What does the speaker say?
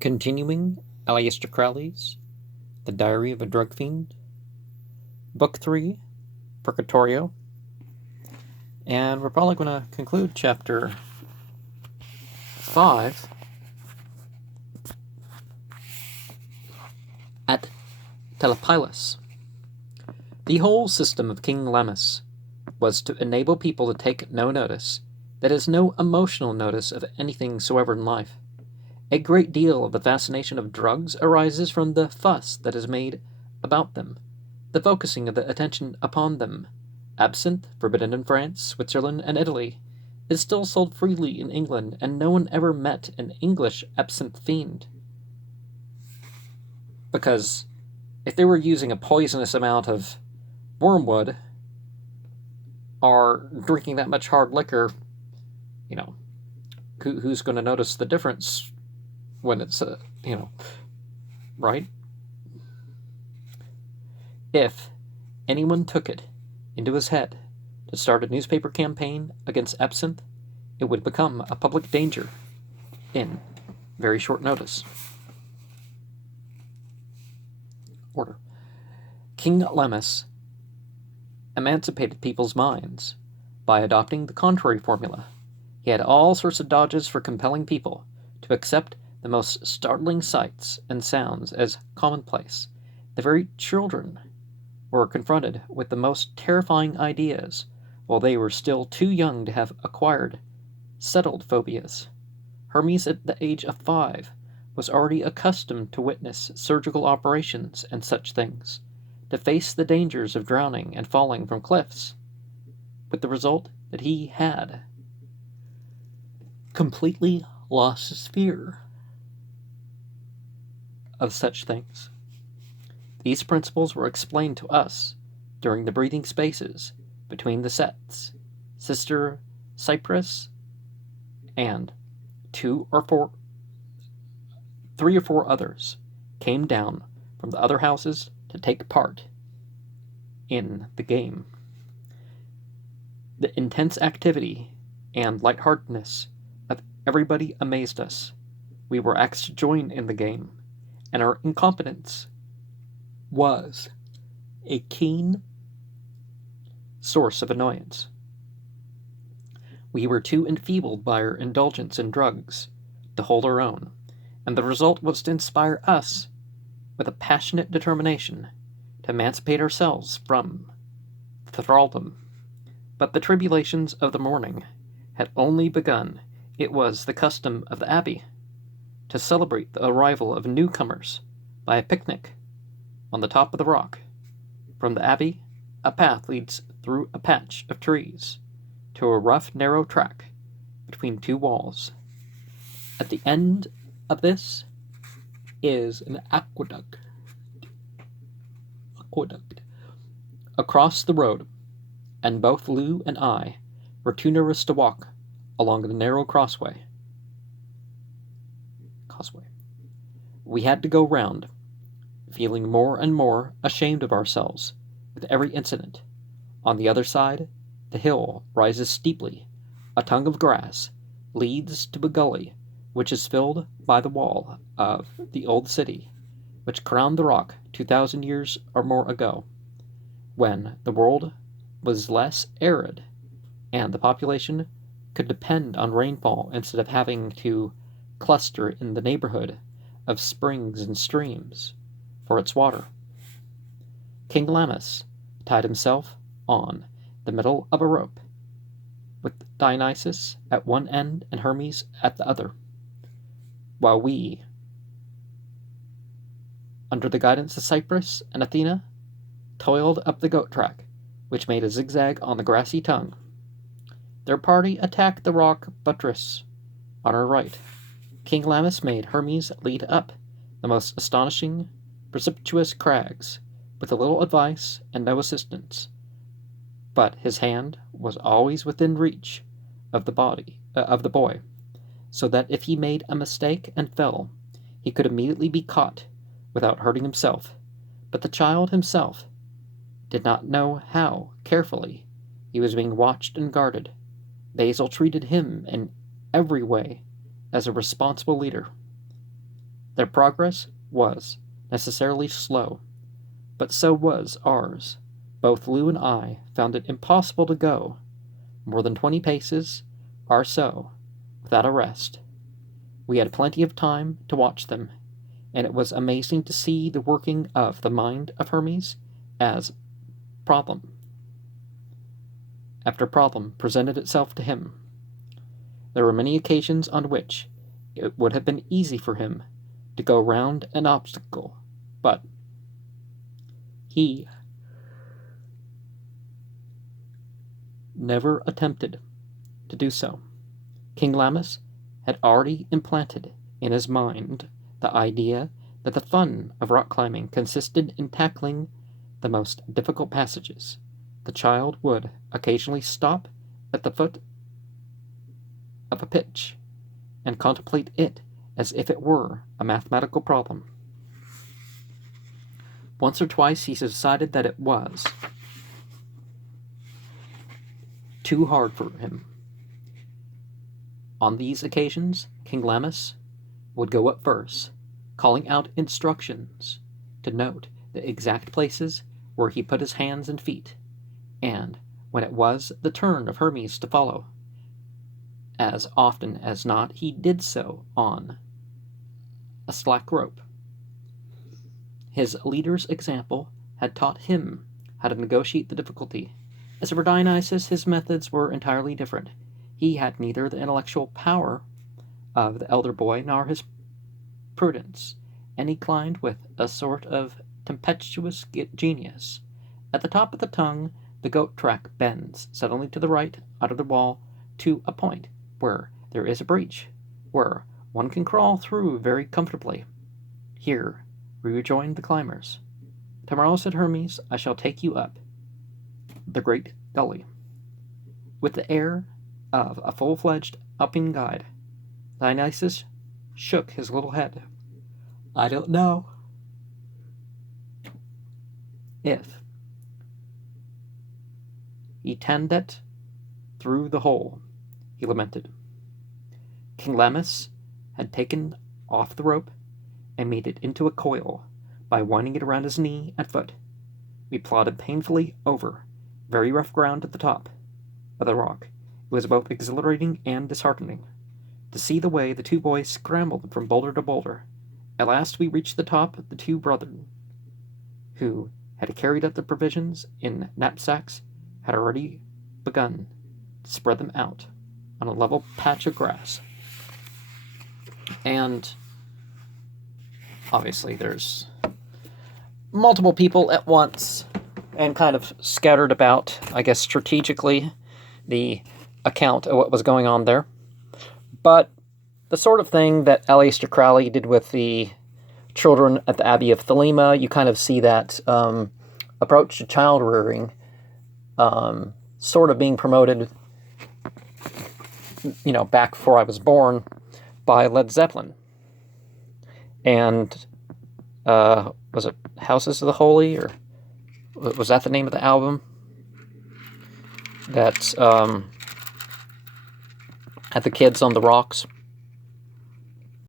Continuing Aleister Crowley's The Diary of a Drug Fiend, Book 3, Purgatorio, and we're probably going to conclude Chapter 5 at Telepylus. The whole system of King Lemmus was to enable people to take no notice, that is, no emotional notice of anything soever in life. A great deal of the fascination of drugs arises from the fuss that is made about them, the focusing of the attention upon them. Absinthe, forbidden in France, Switzerland, and Italy, is still sold freely in England, and no one ever met an English absinthe fiend. Because if they were using a poisonous amount of wormwood, or drinking that much hard liquor, who's going to notice the difference when it's, right? If anyone took it into his head to start a newspaper campaign against absinthe, it would become a public danger in very short notice. Order. King Lemmus emancipated people's minds by adopting the contrary formula. He had all sorts of dodges for compelling people to accept the most startling sights and sounds as commonplace. The very children were confronted with the most terrifying ideas, while they were still too young to have acquired settled phobias. Hermes, at the age of 5, was already accustomed to witness surgical operations and such things, to face the dangers of drowning and falling from cliffs, with the result that he had completely lost his fear of such things. These principles were explained to us during the breathing spaces between the sets. Sister Cypress and 3 or 4 others came down from the other houses to take part in the game. The intense activity and lightheartedness of everybody amazed us. We were asked to join in the game, and our incompetence was a keen source of annoyance. We were too enfeebled by our indulgence in drugs to hold our own, and the result was to inspire us with a passionate determination to emancipate ourselves from thraldom. But the tribulations of the morning had only begun. It was the custom of the Abbey to celebrate the arrival of newcomers by a picnic on the top of the rock. From the Abbey, a path leads through a patch of trees to a rough, narrow track between 2 walls. At the end of this is an aqueduct. Across the road, and both Lou and I were too nervous to walk along the narrow causeway. We had to go round, feeling more and more ashamed of ourselves with every incident. On the other side, the hill rises steeply. A tongue of grass leads to a gully, which is filled by the wall of the old city, which crowned the rock 2,000 years or more ago, when the world was less arid, and the population could depend on rainfall instead of having to cluster in the neighborhood of springs and streams for its water. King Lemmus tied himself on the middle of a rope, with Dionysus at one end and Hermes at the other, while we, under the guidance of Cyprus and Athena, toiled up the goat track, which made a zigzag on the grassy tongue. Their party attacked the rock buttress on our right. King Lemmus made Hermes lead up the most astonishing, precipitous crags, with a little advice and no assistance, but his hand was always within reach of the boy, so that if he made a mistake and fell, he could immediately be caught without hurting himself. But the child himself did not know how carefully he was being watched and guarded. Basil treated him in every way as a responsible leader. Their progress was necessarily slow, but so was ours. Both Lou and I found it impossible to go more than 20 paces or so without a rest. We had plenty of time to watch them, and it was amazing to see the working of the mind of Hermes as problem after problem presented itself to him. There were many occasions on which it would have been easy for him to go round an obstacle, but he never attempted to do so. King Lammas had already implanted in his mind the idea that the fun of rock climbing consisted in tackling the most difficult passages. The child would occasionally stop at the foot of a pitch and contemplate it as if it were a mathematical problem. Once or twice he decided that it was too hard for him. On these occasions, King Lammas would go up first, calling out instructions to note the exact places where he put his hands and feet, and when it was the turn of Hermes to follow, as often as not he did so on a slack rope. His leader's example had taught him how to negotiate the difficulty. As for Dionysus, his methods were entirely different. He had neither the intellectual power of the elder boy nor his prudence, and he climbed with a sort of tempestuous genius. At the top of the tongue, the goat track bends suddenly to the right out of the wall to a point where there is a breach, where one can crawl through very comfortably. Here we rejoined the climbers. Tomorrow, said Hermes, I shall take you up the great gully. With the air of a full-fledged upping guide, Dionysus shook his little head. I don't know if he tendet through the hole, he lamented. King Lammas had taken off the rope and made it into a coil by winding it around his knee and foot. We plodded painfully over very rough ground at the top of the rock. It was both exhilarating and disheartening to see the way the two boys scrambled from boulder to boulder. At last we reached the top. The two brethren, who had carried up the provisions in knapsacks, had already begun to spread them out on a level patch of grass. And obviously there's multiple people at once and kind of scattered about, I guess, strategically, the account of what was going on there. But the sort of thing that Aleister Crowley did with the children at the Abbey of Thelema, you kind of see that approach to child rearing sort of being promoted, back before I was born by Led Zeppelin. And was it Houses of the Holy, or was that the name of the album? That had the kids on the rocks.